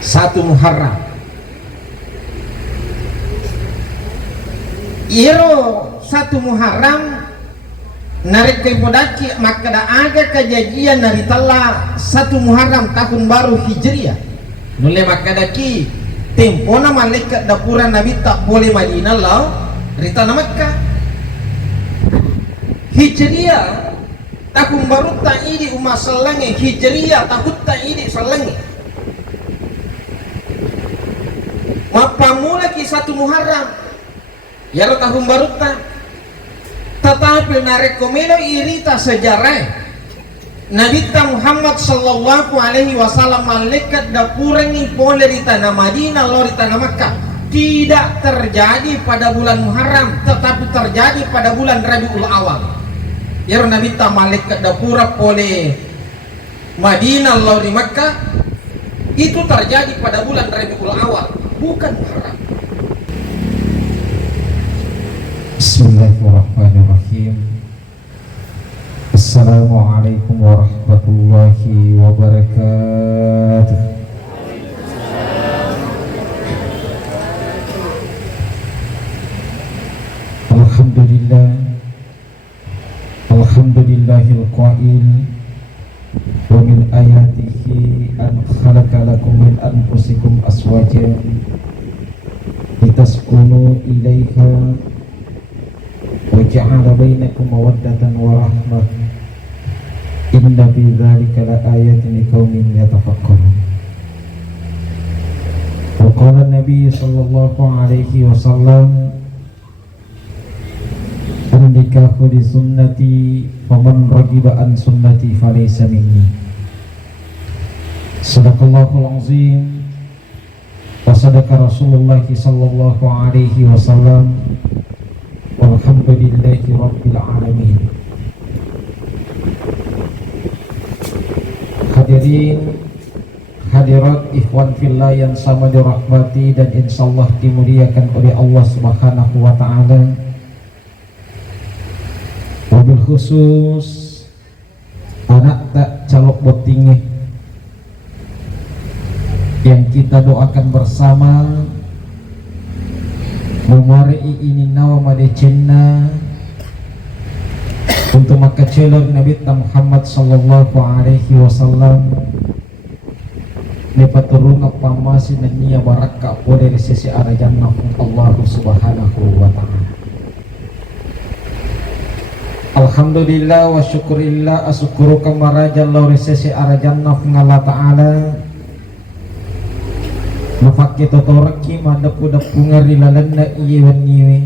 1 Muharram. Iro 1 Muharram narik ke podaki maka da aga kejadian dari telah 1 Muharram tahun baru Hijriah. Mulai maka daki tempona malaikat dapuran Nabi tak boleh Madinah lau rita na Makkah. Hijriah tahun baru tak ini umat selangi. Hijriah tahun tak ini selangi. Mapa mula ki 1 Muharram ya tahun baru tak. Tetapi narekomelo irita sejarah Nabi Muhammad sallallahu alaihi wasallam malaikat dapurangi boleh di tanah Madinah lo di tanah Makkah tidak terjadi pada bulan Muharram tetapi terjadi pada bulan Rabiul Awal. Ya Nabi malaikat dapura boleh Madinah lo di Makkah itu terjadi pada bulan Rabiul Awal bukan Muharram. Bismillahirrahmanirrahim. Assalamualaikum warahmatullahi wabarakatuh. Alhamdulillah, alhamdulillahil qail wa min ayatihi an khalaqa lakum min anfusikum azwajan litaskunu ilaiha wa ja'ala bainakum mawaddatan wa rahmah inna fi dzalika laayatin liqaumin yatafakkarun. Wa qala an-nabiy sallallahu alaihi wasallam an-nikahu li sunnati faman raghiba an sunnati falaysa minni. Sadaqallahul azim wa sadaqa Rasulullah sallallahu alaihi wasallam. Walhamdulillahi rabbil alamin. Hadirin hadirat ikhwan fillah yang sama dirahmati dan insyaallah dimuliakan oleh Allah Subhanahu wa taala. Wabil khusus anak tak calok botingnya yang kita doakan bersama memari ini nawa madecenna untuk maka celor Nabi Muhammad sallallahu alaihi wasallam dapat turun apa masih nanya baraka dari sisi arah jannah Allah Subhanahu wa taala. Alhamdulillah wa syukurillah asyukuru kama jalla sisi arah jannah Allah taala. Mafakki totoraki madapu-dapu ngarilalanna iyewan niwe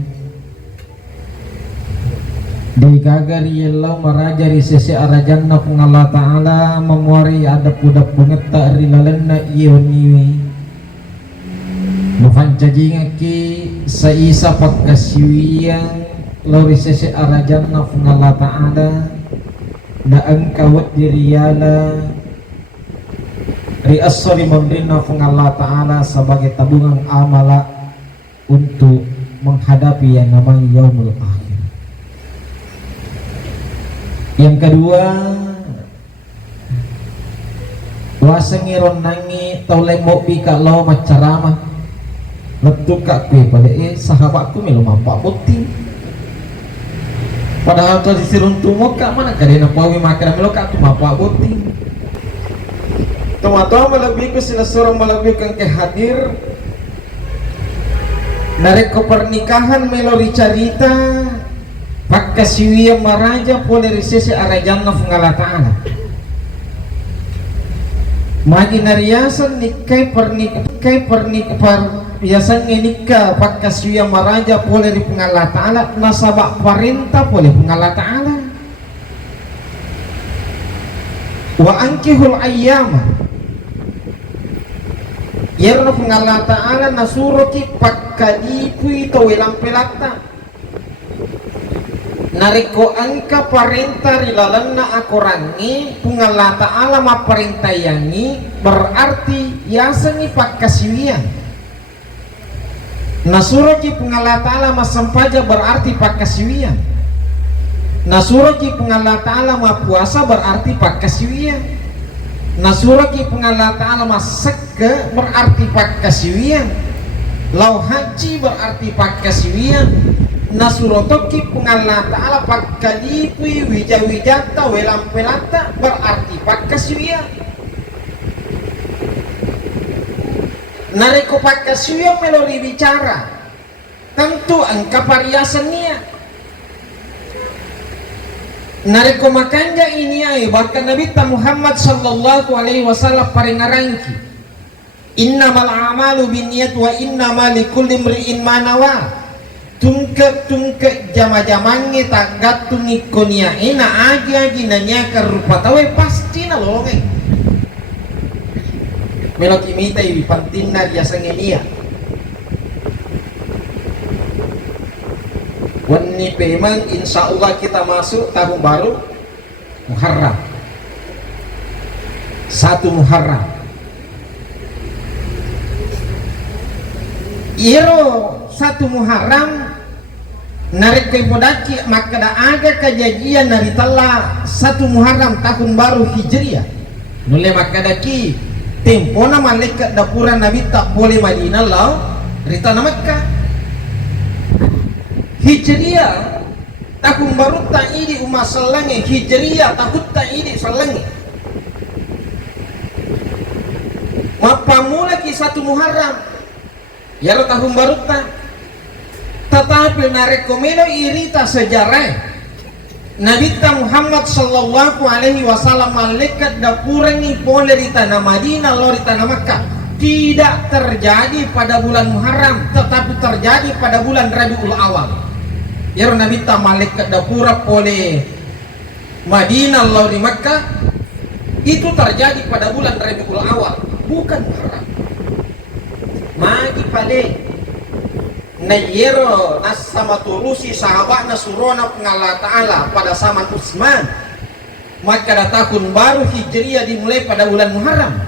digagari yellau marajari sesi arajanna kung Allah ta'ala memuari adapu-dapu ngeta rilalanna iyewan niwe mafancajingaki sa isa pagkasiwiyang lori sesi arajanna kung Allah ta'ala daan kawat diriyala ri'as-sari memberikan Allah Ta'ala sebagai tabungan amala untuk menghadapi yang namanya yaumul akhir. Yang kedua, wasengiron nangi taulay mo bika lo macarama letuka kue pada sahabatku melo mampak putih. Padahal tuh disirun tumo kak mana kadena pawi makan melo kak tu mampak putih. Teman-teman melebihkan sila seorang melebihkan ke hadir dari pernikahan melori carita pakkasiwiya maraja pole risese arajannah Allah Ta'ala magi nariasan nikai perniyasan nikah pakkasiwiya maraja pole di Allah Ta'ala nasabak perintah pole Allah Ta'ala wa ankihul ayyama yerno Allah Ta'ala nasuro ki pakkadipu ito wilang pelakta nariko angka parenta rilalanna akorangi Allah Ta'ala maparintayangi berarti yasani pakkasiwian nasuro ki Allah Ta'ala masampaja berarti pakkasiwian nasuro ki Allah Ta'ala mapuasa berarti pakkasiwian nasuraki pengala ta'ala masakka berarti pakasiwian, lau haji berarti pakasiwian, nasurotoki pengala ta'ala pakkadipui wijawijata welampelata berarti pakasiwian. Nareko pakasiwian melori bicara tentu angka pariasannya. Nareko makanja ini ay bahkan Nabi Muhammad sallallahu alaihi wasallam paringarangki innamal a'malu binniyat wa innamal likulli imri'in ma nawa. Tungke jama-jamange tagatung ikonia ina aji nanya karupa tawe pasti na lolongeng melok imita ibi pantinna dia sangenia wani memang insya Allah kita masuk tahun baru Muharram 1 Muharram iro 1 Muharram narik ke podaki maka ada aga kejadian dari telah 1 Muharram tahun baru Hijriah nule maka daki tempona malaikat dapuran Nabi tak boleh Madinah lau rita na Makkah Hijriah tahun baru tak ini umat selangi Hijriah tahun tak ini selangi mapamula ki 1 Muharram ya tahun baru tak tetapi narekomelo irita sejarah Nabi Muhammad sallallahu alaihi wasallam malaikat dapurangi boleh di tanah Madinah lo di tanah Makkah tidak terjadi pada bulan Muharram tetapi terjadi pada bulan Rabiul Awal. Ya Nabi malaikat dapura oleh Madinah lo di Makkah itu terjadi pada bulan Rabiul Awal bukan Muharram. Magi pale Nayero nasama turusi sahabat nasurona pengala ta'ala pada zaman Utsman maka tahun baru Hijriah dimulai pada bulan Muharram.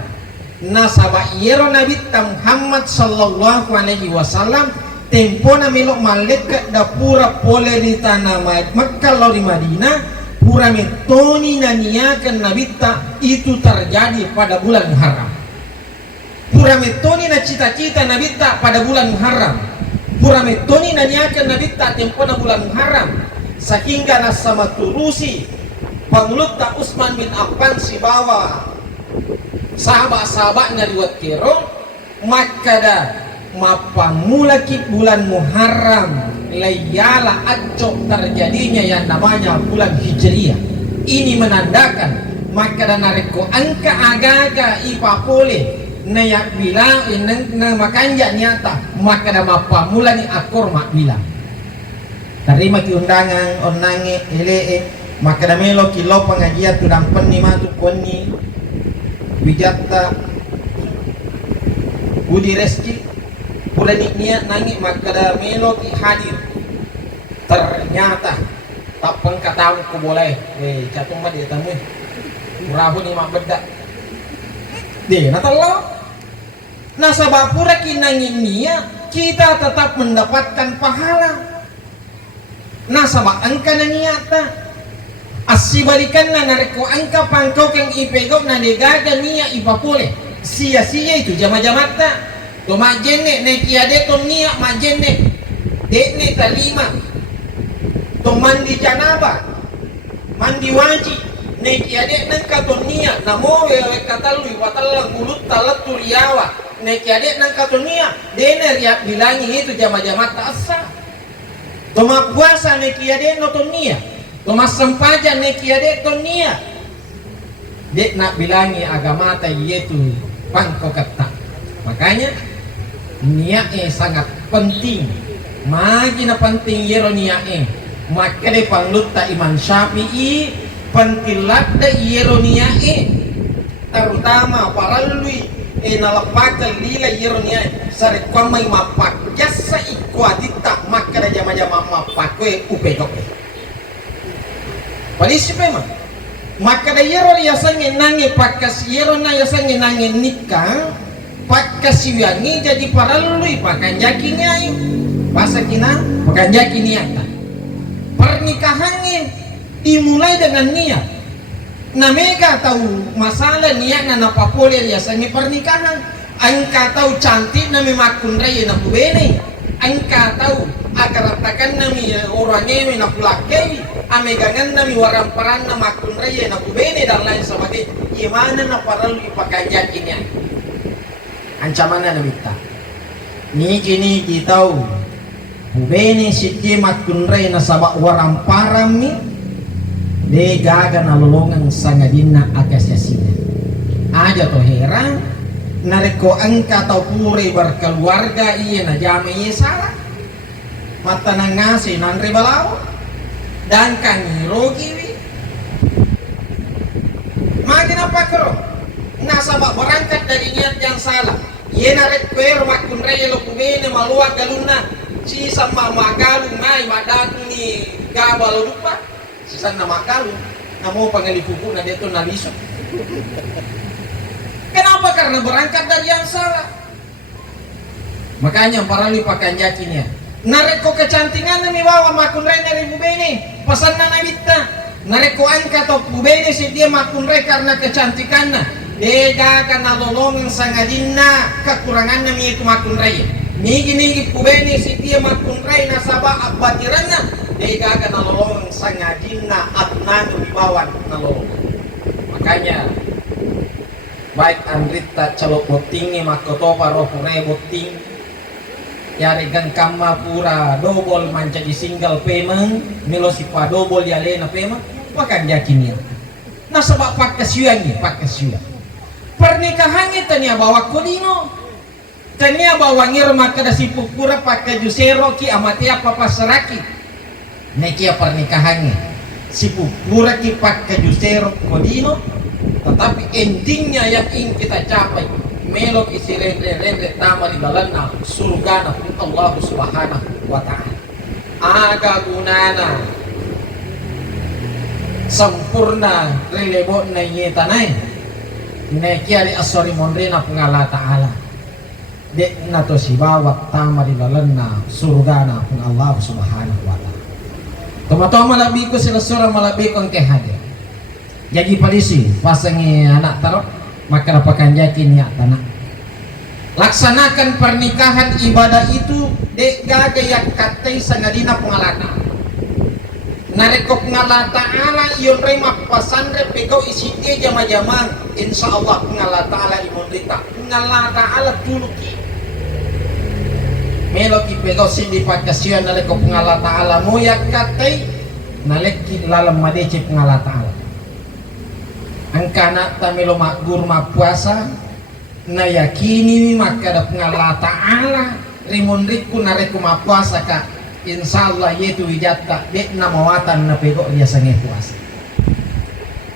Nasaba yero Nabi Muhammad sallallahu alaihi wasallam tempona melok malaikat dapura pole di tanah Makkah lo di Madinah pura metoni naniakan Nabi itu terjadi pada bulan Muharram. Pura metoni na cita-cita Nabi pada bulan Muharram. Pura metoni naniakan Nabi tempona bulan Muharram. Sehingga nasama turusi Panglut Utsman bin Affan si bawa sahabat-sahabatnya riwayat kero maka dah mapamulaki bulan Muharram layala acok terjadinya yang namanya bulan Hijriah. Ini menandakan maka dan nareko angka agaga ipapole nayak bilang na makanja nyata maka dan mapamula ni akor mak bilang terima ki undangan onange elee maka dan melo kilo pengajian tudang penni matu koni wijatta budi reski pulani niat nangi maka dah melo ki hadir ternyata tak pengkatahu ku boleh catung mah dia tamu rahu ni mak bedak deh natalo nasabapura ki nangin niat kita tetap mendapatkan pahala nasaba angka na niata asibalikan na nareko angka pangkau keng ipegok na negaga niya ipapule sia-sia itu jama-jamata to majene ne kiade to niya majene dekne talima to mandi janaba mandi wajib ne kiade nang katonia namo we katalui watalang mulut talat turiawa ne kiade nang katonia dene riak bilangi itu jama-jamata asa to puasa ne kiade no to niya Tomas sempaja nekiade tonia dek nak bilangi agama ta yaitu pangko kata makanya niat sangat penting magi na penting yero niat maka de panglut ta Imam Syafi'i pentilat da yero niat terutama para lui nalapakal lila yero niat sare kwamai mapak jasa ikwadita maka da jama-jama mapakwe upedok Palisi memang maka da yero yasange nange pakas yero na yasange nange nikah pakas siwangi jadi paralui pakanjaki nyai masa kina pakanjaki niata pernikahannya dimulai dengan niat Nameka tahu masalah niat na napapoler ya sangi pernikahan. Angka tahu cantik na mimakun raya na bubene. Angka tahu agar ratakan nami orangnya na pulakai. Amegangan nami waramparan na makun raya na bubene dan lain sebagainya. Gimana na paralu ipakajak ini? Ancaman na namita. Niki tahu bubene siti makun raya na sabak waramparan ni. De gaga na lolongan sangadina akasyasina aja to heran nareko angka tau pure berkeluarga iya na jama iya salah mata nang ngasi nanre balau dan kangiro kiwi makin apa kero nasabak berangkat dari niat yang salah iya narek kuer makun raya lo kumene maluak galuna si sama magalung mai madatu ni gabalo lupa sisan nama kalu namo pangalipupu na dito nalisok. Kenapa? Karena berangkat dari yang salah. Makanya para lipakan yakinnya nareko kecantingan na miwawa makunray na rin bubene pasan na nabita nareko angka to bubene si dia makunray karena kecantikan na dega ka nalolongan sangadin na kekurangan na miya makunray nigi bubene si dia makunray na saba abatiran na dega ka nalolongan sangadin na at nanubibawan nalolongan. Makanya baik andrita calok boting ni makoto paro pure boting yari gan kama pura dobol manca di single payment milo si pa dobol yale na payment makan yakin ya na sebab pakasyan pernikahan itu tanya bawa kodino tanya bawa ngir maka da si pura pakai jusero ki amati apa pasaraki nekia pernikahannya si pura ki pakai jusero kodino tetapi endingnya yang ingin kita capai melok isi rende tama di dalamnya surga na Allah subhanahu wa ta'ala aga gunana sempurna relebo na yetanay nekiari asori mondrena pengala ta'ala dek na to si bawat tama di dalamnya surga na Allah subhanahu wa ta'ala tomato malabi ko sila surah malabi ko ang kehadir. Jadi polisi pasangi anak taruh maka dapakan yakin ya tanah laksanakan pernikahan ibadah itu dek gaga yang katai sangadina pengalata nareko pengalata ala iyon remak pasandre pegau isi dia jama-jama insya Allah pengalata ala imundita pengalata ala tuluki meloki pegau sindi pakasian nareko pengalata ala moyak katai naleki lalam madece pengalata ala angkana tamelo makgur mapuasa na yakini maka da pengalah ta'ala rimunriku nareku mapuasa ka insyaallah yetu wijata dek na mawatan na pego dia sange puasa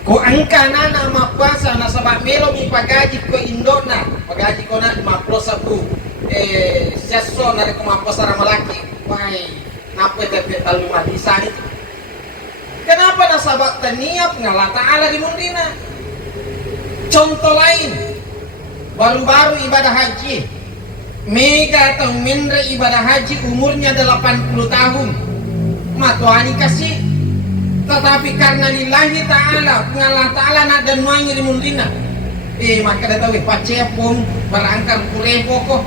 ko angkana na mapuasa na sabak melo mi pagaji ko indona pagaji ko na maplosa ku seso nareku mapuasa ramalaki wai napo tete taluma di sana. Kenapa nasabak tania pengalah ta'ala di mundina? Contoh lain, baru-baru ibadah haji, mega atau mindre ibadah haji umurnya 80 tahun, matuani kasih, tetapi karena lillahi ta'ala, pengalah ta'ala nak dan wangi di mundina, maka dah tahu pacepung berangkar kurepo kok,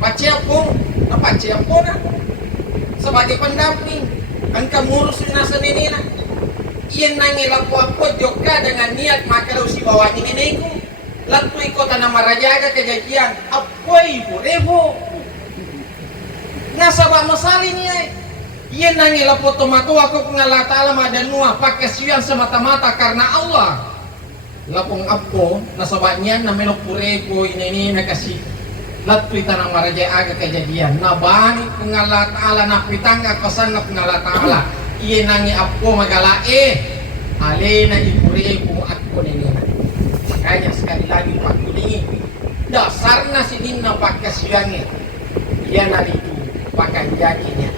pacepung, apa pacepung sebagai pendamping. Angka ngurus nasa nenena iyan nangila po joka dengan niat maka daw si bawani neneko lantu ikota na marajaga kajajian apoy revo nasa ba masali niya iyan nangila po tomato ako pengalata alam adanua pakasyan semata-mata karena Allah lapong apo nasa ba niyan na melok purepo ini nakasih latu itanang maraja aga kejadian nabani pengalat ala napitangga kosan na pengalat ala iye nangi apo magala alena ipure ku akko nini makanya sekali lagi pak kuningi dasarna sinin na pakasyange iya na itu pakai jakinya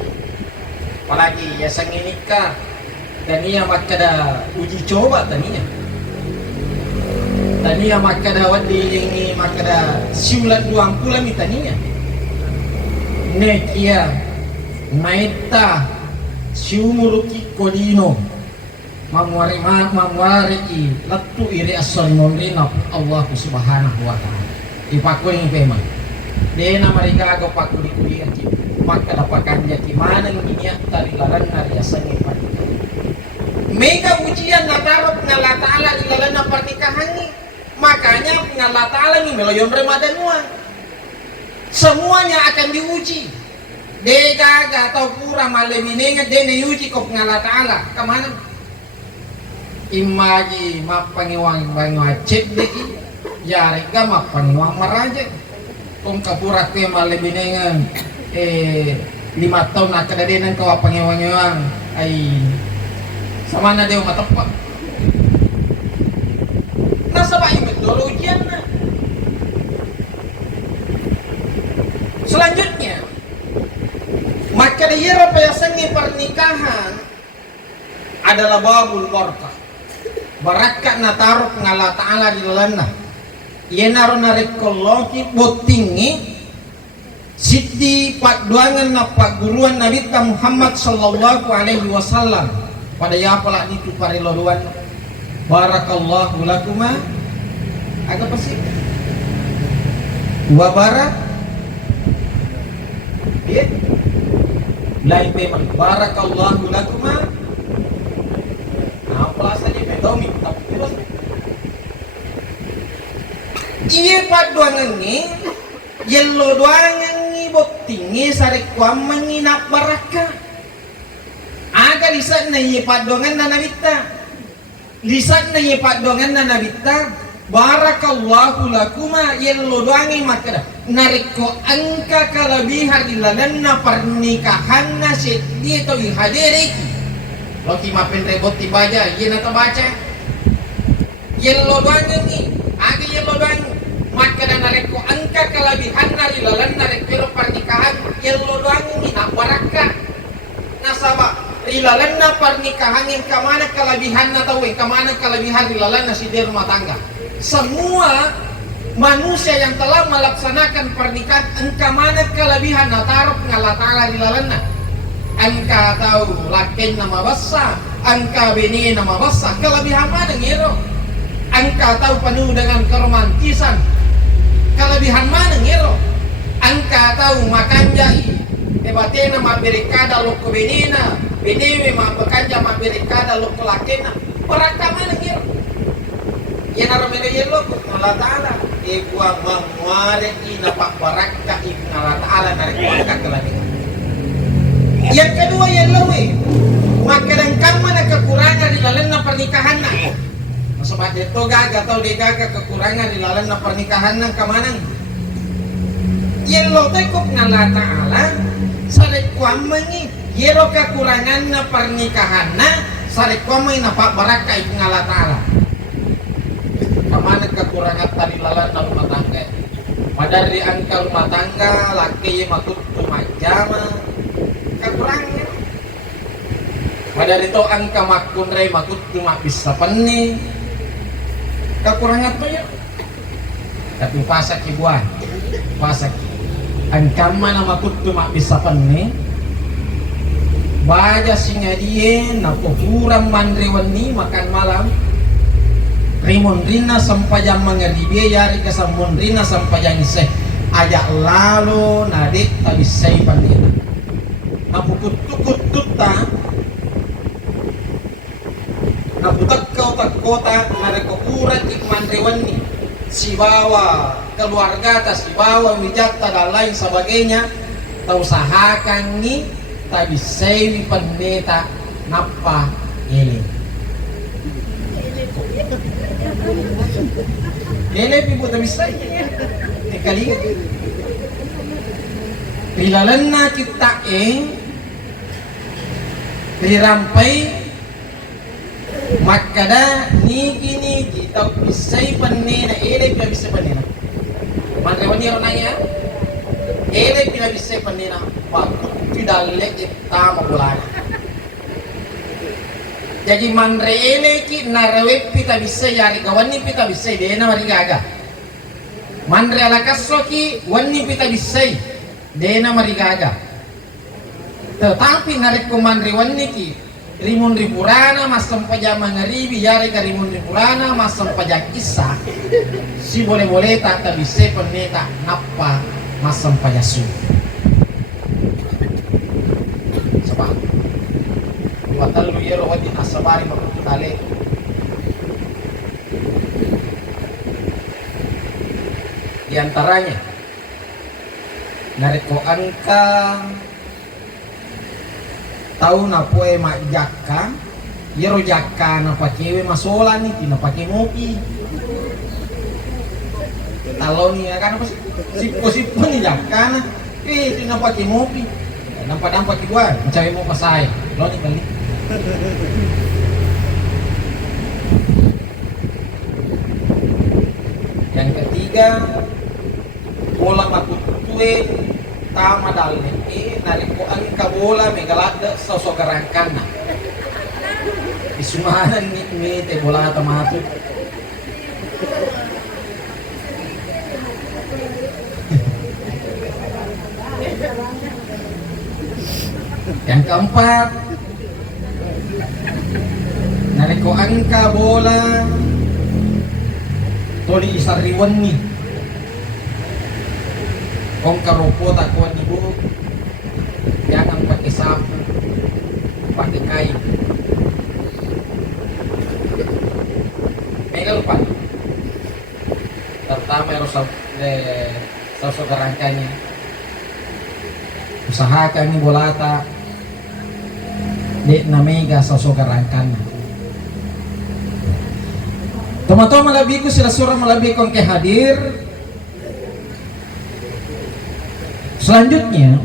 apalagi ya sanginika dan iya makada uji coba taninya tania makada wadi ini makada siulat 20 mitaninya nekia naita siumuruki kodino mamuari latu iri assorimondri na Allah subhanahu wa ta'ala ipakuling pema dena mereka agak pakuli kuliah ki maka dapatkan jati mana minyak dari lalan nariasan yang pernikahan mega ujian natarok ngala ta'ala di lalan pernikahan ni makanya ngala ta'ala ni meloyon Ramadan nuan semuanya akan diuji degaga atau pura malebinenga dene uji kok ngala ta'ala kemana imaji mapangiwang cek deki yari ga mapangiwang maraja kung kapura ke malebinenga 5 tahun na kadadinan ko pangiwang ay sama na dia matepak nasa ba yung metodologian na selanjutnya maka dihira payasangi pernikahan adalah babul barakah barakat na tarok ngala ta'ala di lalana yenaro narikologi botingi Siti pakduangan na pagguruan Nabi Muhammad sallallahu alaihi wasallam pada ya pala itu pariloruan barakallahu lakuma agak pasti wa barak ya lain memang barakallahu lakuma apa saja bedomi tapi terus iya pakduangan ni yellow duangan tinggi sarik kuam menginap baraka aga lisan na ipadongan na nabita lisan na ipadongan na nabita barakallahu lakuma yello doangi makada nariko angka kalabihan dilalan na pernikahan na si dito ihadiri loki mapen rebot tibaja iya na baca yello doangi ni aga yello doangi maka dan nareko angka kelebihan dari lalan nareko pernikahan yello doang ini baraka nasaba rilalan na pernikahan yang kemana kelebihan atau yang kemana kelebihan rilalan nasi di rumah tangga semua manusia yang telah melaksanakan pernikahan engka mana kelebihan natarok ngalatala rilalan na angka tahu lakin nama basa angka bini nama basa kelebihan mana ngiro angka tahu penuh dengan keromantisan kelebihan mana ngero angka tahu makan jai ebatena maberikada loko benina benewe mabakanja maberikada loko lakena baraka mana ngero yana romene yelo Allah taala buang mamware ina pak baraka ibn Allah taala narik angka kelebihan yang kedua yelo maka dan mana kekurangan di dalam pernikahan na sobat itu gagal atau gagal kekurangan di dalam pernikahan nang kemana? Yelo tekuk ngala ta'ala sarek kuamengi yelo kekurangan na pernikahan na sarek kuamengi na pak baraka iku ngala ta'ala kemana kekurangan tadi lalan na rumah tangga padahal di angka rumah tangga laki makut tumajama kekurangan padahal itu angka makun rei makut cuma bisa pening kekurangan tuh ya tapi pasak ibuan pasak angkama nama kutu mak bisa pening baja singa dia na kuhuram mandrewani makan malam rimondrina sampai jam mangaribe yari kesamondrina sampai jam seh ajak lalu nadik tadi sei pandina na pukut-kutut ta nabutak kau tak kota ada kekuran ikman rewani si bawa keluarga tas si bawa wijata dan lain sebagainya tahu usahakan ni tak bisa pendeta napa ini pibu tak bisa kali rilalana kita dirampai makada niki tau bisay panina ele pila bisay panina manrewani ronanya ele pila bisay panina bakut tidale kita mabulana jadi manre ele ki narawe pita bisay yari kawani pita bisay dena marigaga manre alakaso ki wani pita bisay dena marigaga tetapi narik ko manre wani ki Rimun ripurana masam pajak mangaribi yari ka rimun ripurana masam pajak isa si boleh-boleh tak bisa peneta napa masam pajak su sebab dua talu yero wadi nasabari makutale di antaranya nariko angka tahu na poe mak jaka yero jaka na pakewe masola nih tina pake mopi talo nih kan apa sih sipo nih jaka na tina pake mopi nampak gua mencari mau pasai lo nih kali yang ketiga bola makutue tama dalne nariko angka bola megalada sosok gerangkana isumanan ni te bola tamatu yang keempat nariko angka bola toli isariwan nih kong karopo takuan ibu jangan pakai sapu pakai kain mega lupa pertama harus sosok rangkanya usahakan ini bolata di namega sosok rangkanya teman-teman malabiku sila surah malabikong ke hadir. Selanjutnya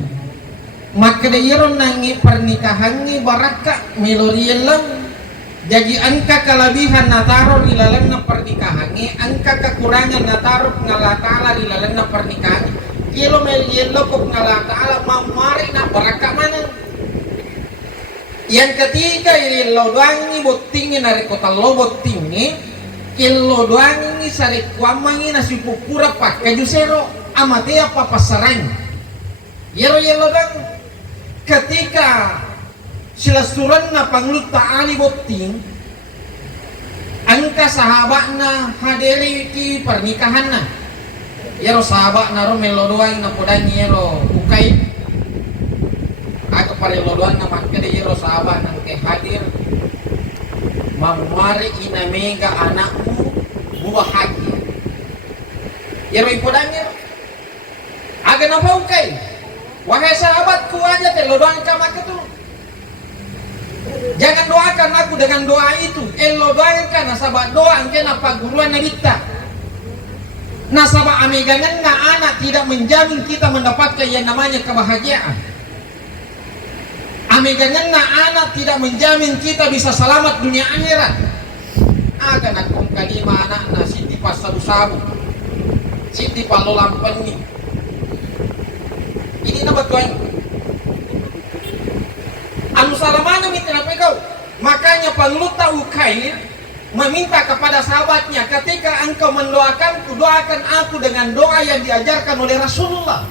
maka dayeron nangi pernikahannya baraka melorielang jadi angka kelebihan nataro rilalang na pernikahannya angka kekurangan nataro ngalatala rilalang na pernikahannya kilo melielo kok ngalatala mamari na baraka mana yang ketiga ini lodangi botingi narikota lo botingi kilo doangi sarikwamangi nasi pupura pakai jusero amatea papasarang yero dang ketika sila suran na pangluta ani boting angka sahabat na hadiri ki pernikahan na yero sahabat na ro melodoang na podang yero ukay aga pare lodoan na makade yero sahabat nang ke hadir mamari inamega anakmu bahagia yero ipodang yero aga na pa ukay. Wahai sahabatku aja lodoan kamu itu. Jangan doakan aku dengan doa itu. Elo doakan nasabah doa kena paguruan nabita. Nasabah amegangan na anak tidak menjamin kita mendapatkan yang namanya kebahagiaan. Amegangan na anak tidak menjamin kita bisa selamat dunia akhirat. Akan aku kalima anak na siti pas sabu-sabu. Siti palolampan ni. Ini nama Tuhan anu salamana minta apa kau makanya pangluta ukair meminta kepada sahabatnya ketika engkau mendoakanku doakan aku dengan doa yang diajarkan oleh Rasulullah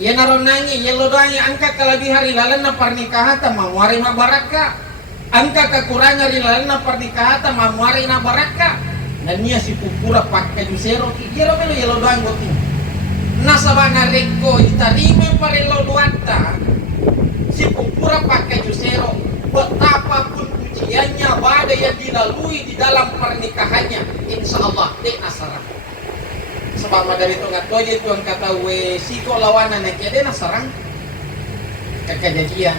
ya naronangi ya lo doanya angka kelebihan rilalana pernikahan mamuari na baraka angka kekurangan rilalana pernikahan mamuari na baraka dan niya si pupura pakai jusero kira melo ya lo doang goting nasabana reko itarime parelo duata si pupura pakai jusero betapapun ujiannya badai yang dilalui di dalam pernikahannya insya Allah dek nasarang sebab dari itu nggak tahu itu yang kata siko lawanan yang kede nasarang kekejadian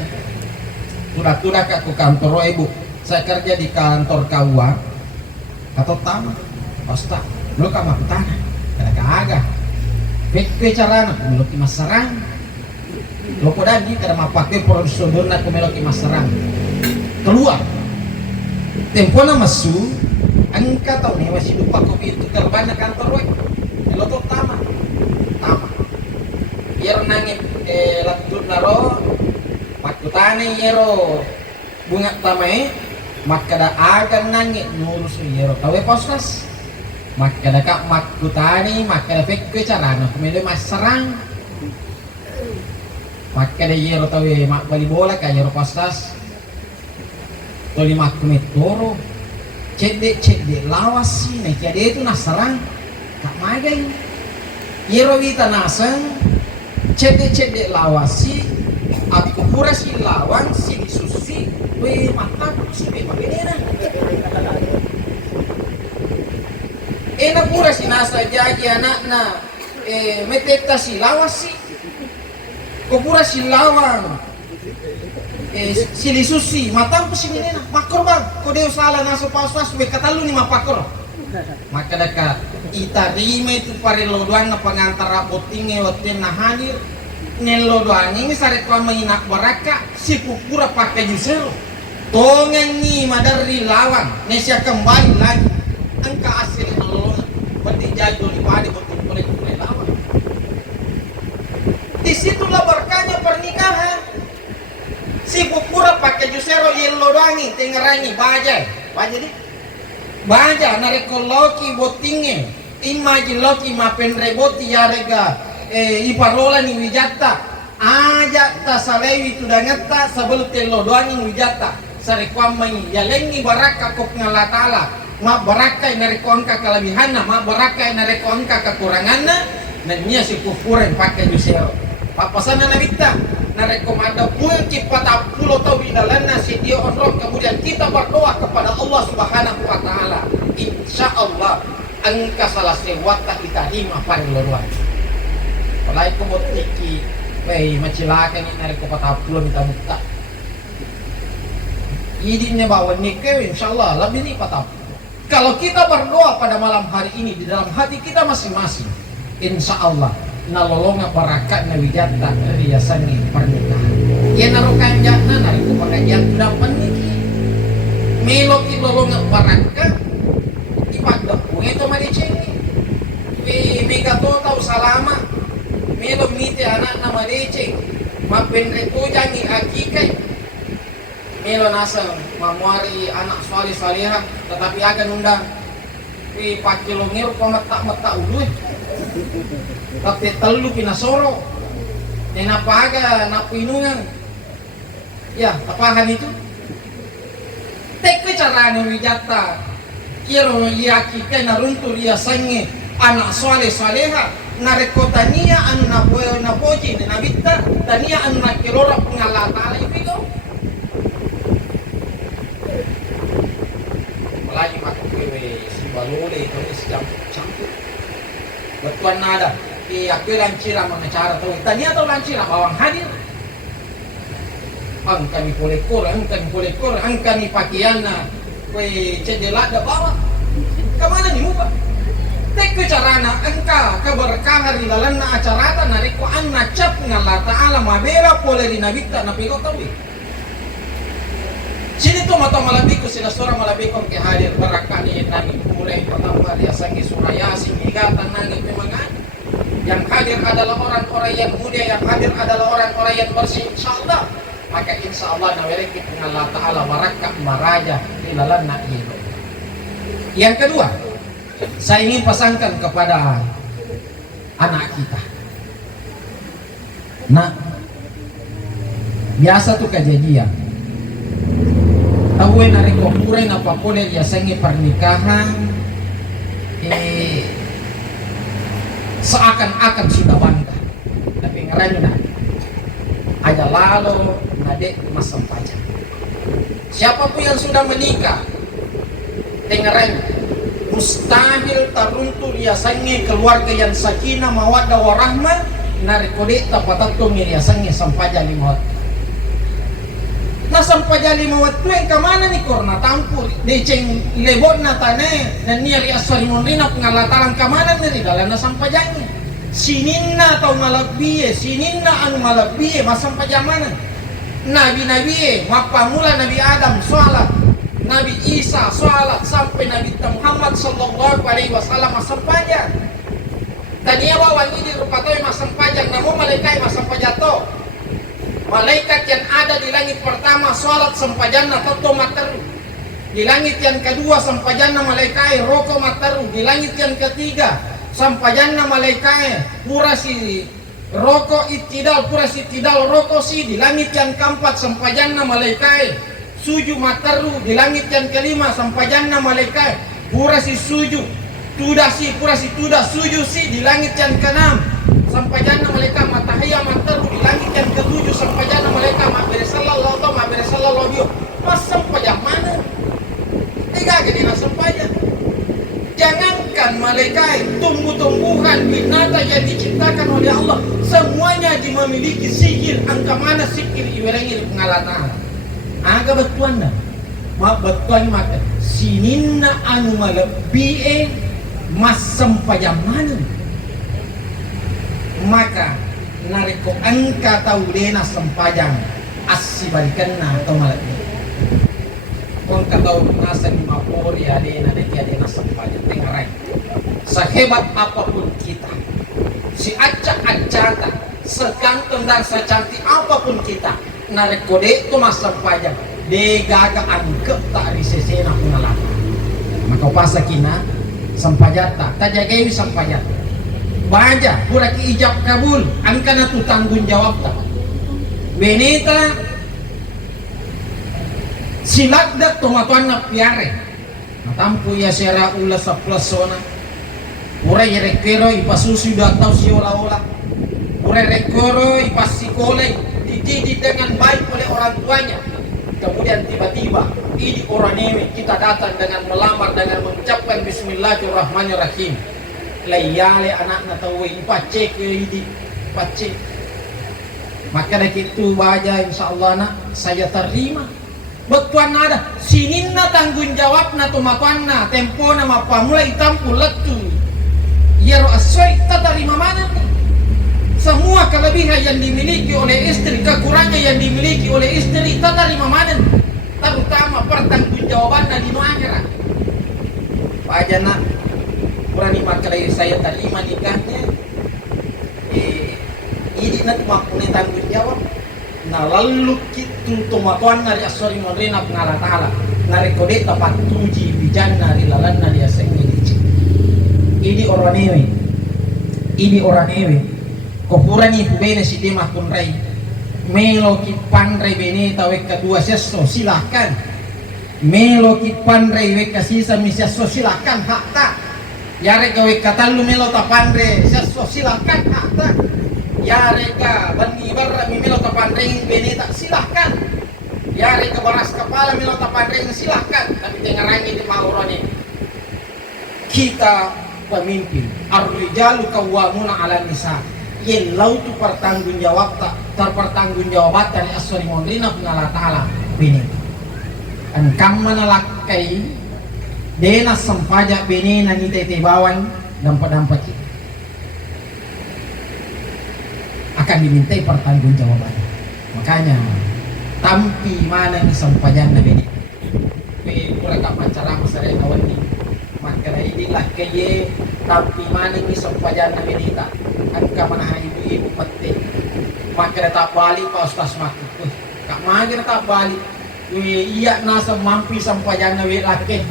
tudak ke kantor ibu saya kerja di kantor KUA atau tamu pasta lo kamar tanah kadang-kadang Pekwe carana kumeloki masarang. Loko dagi kada mapake produsodor na kumeloki masarang. Keluar. Tempo na masu angka tau ni masih lupa ko itu terbana kantor we. Loto tama. Yero nangi latut naro makutane yero bunga tamae makada akan nangi nurus yero tawe poskas. Maka kak makutani maka efek ke carana kemudian mas serang maka dia yero tahu mak bali bola kayak yero pastas toli makumet toro cedek lawas sih nek dia itu nasarang tak magai yero wita nasang cedek lawas sih aku pura si lawan si susi we mata si be magenena enak pura si nasa jadi anakna meteta si lawas sih kupura si lawan sili susi matang si menena makor bang kode salah naso pausas we katalu ni mapakor maka daka ita rime itu pare lodoan na pangantara botinge waten na hadir nelodoan ini sare kwa mainak baraka si pupura pakai jusero tongan ni madari lawan nesia kembali lagi angka asli nolongan berarti jadi dipade betul boleh lawan disitulah berkahnya pernikahan. Si pupura pakai jusero yellow doangi tengerangi baja di baja nareko loki botinge imaji loki mapen reboti yarega iparola ni wijata aja ta salewi tudangata sebelum telo doangi wijata sarekwa mai yalengi baraka kok ngalatala ma baraka nareko angka kelebihanna ma baraka nareko angka kekuranganna dan nya si pupura pakai jusero papasana nabita narekomanda mungkin 40 tahun dalamnya si dia onrok kemudian kita berdoa kepada Allah Subhanahu wa taala insya Allah angka salah sewata kita hima paling luar palai komotiki wei macilakan ini nareko 40 minta muka idinnya bawa nikah insya Allah lebih nih 40 kalau kita berdoa pada malam hari ini di dalam hati kita masing-masing insya Allah nalolonga barakat na wijata riasangi pernikahan ya narokan jana nariku pengajian sudah peniki meloki lolonga barakat ipadah itu maricengi mega tahu salama melo mite anak nama deceng mapen reto jangi akikai melo nasa mamuari anak suali salihah tetapi akan undang pakai longir mata ulu tapi telu pinasoro nena paga napinungan ya apahan itu tek cara wijata iro yaki kena runtur ya sange anak soleh soleha narekotania anu napoyo napoji nena bitta tania anu nakirora pengalata itu apalagi maka kewe si balole itu campur betuan nada aku lancira mengacara tahu tania atau lancira bawang hadir angkani polekor angkani pakaianna we cedela da bawa kemana nih muka tek carana angka keberkahan di dalamna acarata nareko anna cap ngalla taala mabera pole di nabita napigo tawi sini tuh mata malabiku sila sura malabiku ke hadir barakani nani mulai pertama dia sangi suraya singigatan nani pemangan yang hadir adalah orang-orang yang mulia yang hadir adalah orang-orang yang bersih insyaallah maka insyaallah nawereki Allah taala barakah maraja di dalam nak itu yang kedua saya ingin pasangkan kepada anak kita nah biasa tuh kejadian tahu nariko kuren apa boleh dia sengi pernikahan seakan-akan sudah bangga tapi ngerana aja lalu nade masam pajak siapapun yang sudah menikah dengeran mustahil taruntur ya sange keluarga yang sakinah mawaddah warahmah narikode tapatatung ya sange sampaja limot na sampaja limot tu yang kemana nih korna tampur deceng lebot na tane dan niya riaswalimon rina pengalatalang kemana nih dalam na sampajanya sininna atau malabie sininna anu malabie masampaja mana nabi-nabi mapamula Nabi Adam sholat Nabi Isa sholat sampai Nabi Muhammad sallallahu alaihi wasallam masampaja tadinya wawan ini rupatoy masampaja namun malaikat masampaja to malaikat yang ada di langit pertama sholat sampajanna toto materu di langit yang kedua sampajanna malaikat roko materu di langit yang ketiga sampajanna malaikat pura si roko itidal pura si tidal roko si di langit yang keempat sampajanna malaikat suju mataru di langit yang kelima sampajanna malaikat pura si suju tuda si pura si tuda suju si di langit yang keenam sampajanna malaikat matahaya mataru di langit yang ketujuh sampajanna malaikat mabere sallallahu bio mas sampajang mana tiga gini na sampajang. Jangankan malaikat, tumbuh-tumbuhan, binatang yang diciptakan oleh Allah, semuanya memiliki sihir. Angka mana sihir iwerengi di pengalatan. Aga betuan dah. Mak betuan maka sininna anu malebie mas sempajam mana. Maka nariko angka tahu dena sempajang asibalikanna atau malebie. Kung kataw nasa mapuri adena na adena sampajang tengaray. Sehebat apapun kita, si acak-acata, seganteng dan secantik apapun kita, narekode itu mas sampajang, de gaga angkep tak risesena pengalatan. Maka pasakina sampajata, tajagawi sampajata. Baja, puraki ijab kabul, angka na tu tanggung jawab tak. Benita silat dak tomatuan na piare natampu ya sera ula sa plasona ura yerekero ipasusu datau si ola-ola ura rekoro ipasikole dididik dengan baik oleh orang tuanya kemudian tiba-tiba ini orang ini kita datang dengan melamar dengan mengucapkan bismillahirrahmanirrahim layale anak na tahu ipace ke ini pace maka dari itu baja insyaallah nak saya terima. Betuan ada sinin na tanggung jawab na tumatuan na tempo na mapamulai tampu letu yero asoy tatarima mana nih semua kelebihan yang dimiliki oleh istri kekurangan yang dimiliki oleh istri tatarima mana nih terutama pertanggung jawaban na di akhirat aja nak berani makalai saya terima nikahnya ini nak makuni tanggung jawab na lalu kitu tumatuan nari asori modrina pengala ta'ala nari kode tapat tuji bijan nari lalan nari aseng ini orang ewe kopurani pubene si demah kunrai melo kipan rai bene tawe kedua seso silakan melo kipan rai weka sisa miseso silakan hak tak yare gawe katalu melo tapandre seso silakan hak tak ya reka bandi barra milo tapandring benita silahkan ya reka baras kepala milo tapandring silahkan tapi dengarangi di maurone kita pemimpin ar-rijalu qawwamuna 'ala nisa yelau tu pertanggung jawab dari asori mondrina pengala ta'ala bini an kam manalakai dena sampaja bini na nitete bawan dampa-dampa kita akan dimintai pertanggungjawaban. Makanya tampi mana ni sampajan na bini mereka pacara masare kawan ni maka ini lah kaya tampi mana ni sampajan na bini tak angka mana ibu penting maka tak balik pa ustaz mati kak magi tak balik iya nasa mampi sampajan na laki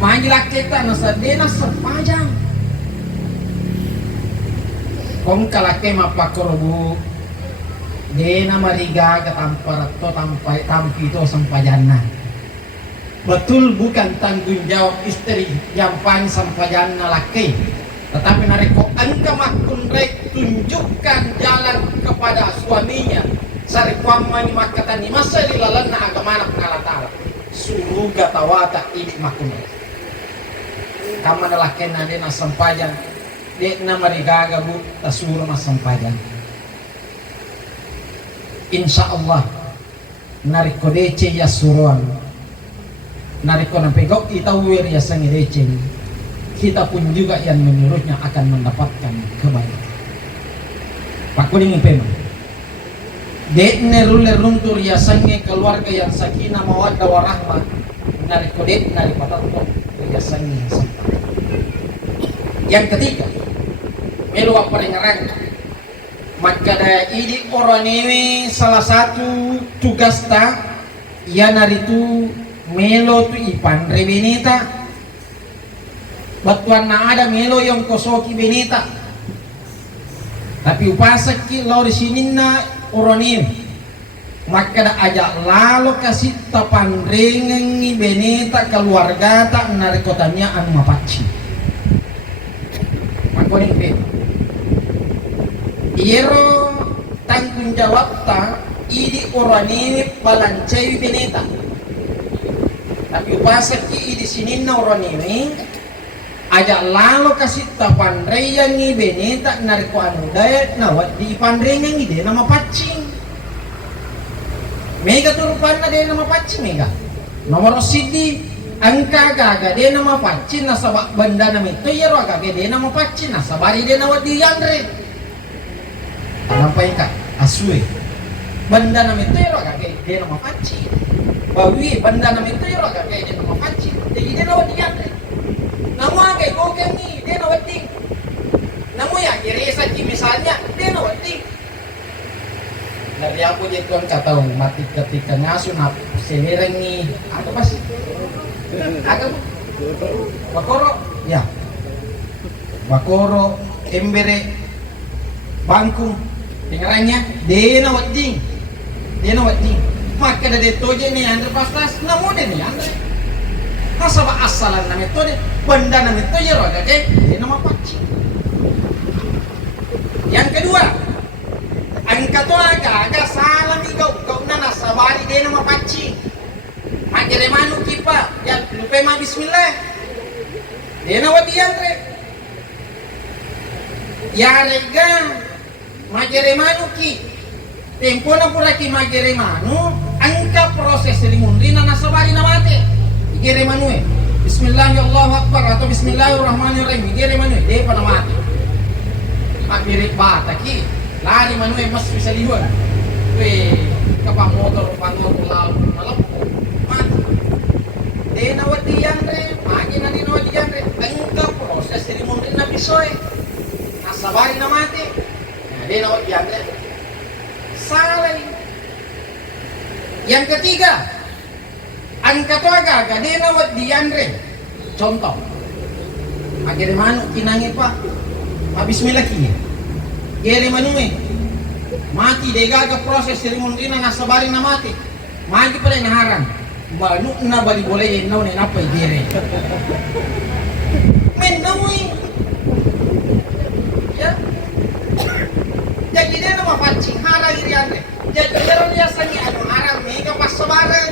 magi laki tak nasa dena sampajan kung kalake mapakorobu dena mariga katampar to tampi to sampajanna betul bukan tanggung jawab istri yang paling sampajanna laki tetapi nariko angka makunrek tunjukkan jalan kepada suaminya sari kwamani makatani masa dilalanna agamana pengalatala suruh gatawata ini makunrek kamana laki na dena sampajan dek na marigaga bu tasuro mas sampajan insyaallah nariko dece ya suruan nariko nampegok itawir ya sangi dece kita pun juga yang menurutnya akan mendapatkan kebaikan Pak Kuning Pema dek nerule runtur ya sangi keluarga yang sakinah mawaddah warahmah nariko dek naripatato ya sangi sampajan yang ketiga melu apa rengarang maka daya ini orang ini salah satu tugas ta ya naritu melo tu ipan rebenita batuan na ada melo yang kosoki benita tapi upasak ki law di sini na orang ini maka da ajak lalo kasih tapandrengan ni beneta keluarga tak narikotanya anu mapaci makoning be iro tanggung jawab ta idi orani balancai beneta tapi upasa ki idi sinin na orani ajak lalo kasih tapandrengan ni beneta nariko anu daya nawat di pandrengan ni de nama pacing mega turupan na dia nama pacin mega nomor sidi angka gaga dia nama pacin nasabak benda nama itu ya roh gaga dia nama pacin nasabari dia nama diandre nampai ka asue benda nama itu ya roh gaga dia nama pacin bawi benda nama itu ya roh gaga dia nama pacin jadi dia nama diandre nama gaga gokeng ni dia nama ting namu ya kiresa ki misalnya dia nama ting dari aku dia tuan kata mati ketika ngasuh nap selereng ni apa pas agak bakoro ya bakoro embere bangkung dengarannya dena wading maka ada toje ni andre pastas namu de ni andre nasaba asalan na metode benda na metode roda ke dena mapaci yang kedua angka to agak salam ikaw na nasabari din na mapachi mageremanu kipa ya lupa ma bismillah din na wadiyan re yarega mageremanu ki tempo na pura ki mageremanu angka proses limundi na nasabari na mate igeremanu bismillahirrahmanirrahim atau bismillahirrahmanirrahim igeremanu de pa na mate magbirik bata ki lari manuai mas bisa lihat kapang motor pangor lalu malam mati dena wadian re magi na dina wadian re engka proses ceremony na pisoy nasabari na mati dena wadian re salah yang ketiga angka to aga dena wadian re contoh agere manu kinangin pa bismillah kiye gere manume mati de gaga proses ceremony na nasabari na mati magi pala naharan manu na bali boleh no ne napa gere men nawi ya jadi dia nama pancing harang iriande jadi dia sangi anu harang mega pasabaran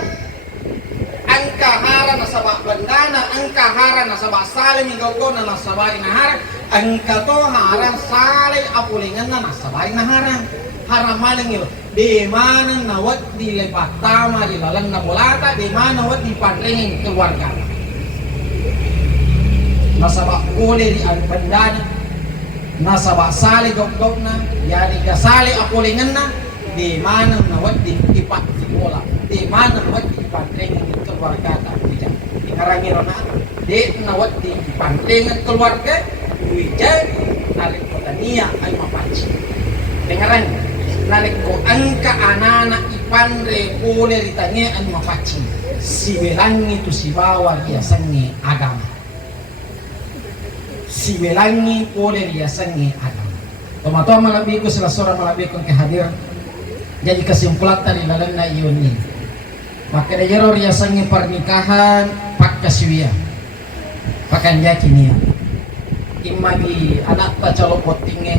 angka harang nasabak bandana angka harang nasabak salim migau na nasabari na harang angka to harang salay apulingan na nasabay na harang malang yun di mana nawat di lepat tama di lalang na bulata di mana nawat di pandringin keluarga nasabak uli di bandana nasabak salay gok na yari ka salay apulingan na di mana nawat di ipat di bola di mana nawat di pandringin keluarga tak tidak ingarangi rona di nawat di pandringin keluarga Wijay narik ko tania ay mapaci dengaran narik ko angka anana ipandre boleh ditanya ay mapaci si belangi tu si bawa biasanya agama si belangi boleh biasanya agama tomato malabi ko sila sora malabi kong kehadir jadi kesimpulan tadi dalam na iyon ni maka dayaro biasanya pernikahan pak kaswiya pakan yakinia imagi anak ta calo potinge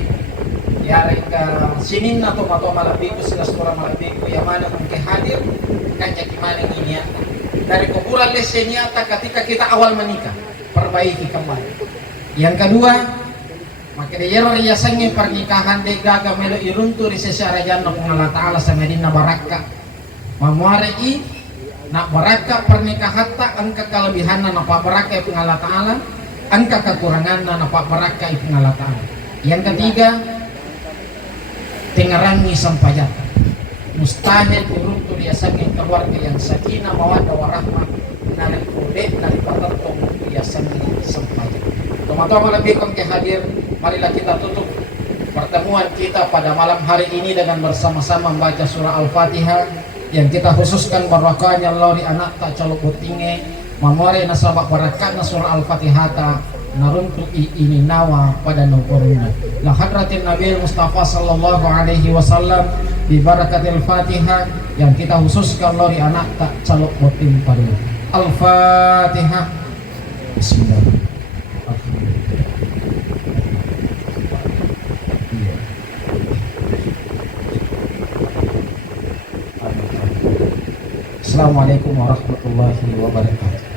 yare ka sinin na to mato malabigo sila sura malabigo yamana kung hadir kanya kimana ini dari kuburan lesenya ketika kita awal menikah perbaiki kembali yang kedua maka dia riasanya pernikahan de gaga melo iruntu di secara janna kung Allah Ta'ala sa medina baraka mamuarei nak baraka pernikahan ta angka kelebihan na pa baraka kung Allah Ta'ala angka kekurangan na pak baraka ipengalataan. Yang ketiga tengarangi sampajata mustahil turun tu biasanya keluarga yang sakinah mawaddah warahmah narik kode narik patatong biasanya sampajata. Teman-teman lebih kong hadir, marilah kita tutup pertemuan kita pada malam hari ini dengan bersama-sama membaca surah Al-Fatihah yang kita khususkan barakahnya lori anak tak calok butinge mamore nasabak barakat surah Al-Fatihah naruntuk ini nawa pada nukuruna la hadratin Nabi Mustafa sallallahu alaihi wasallam Bi barakatil Fatihah yang kita khususkan lori anak tak calok motim paru. Al-Fatihah. Bismillah. Assalamualaikum warahmatullahi wabarakatuh.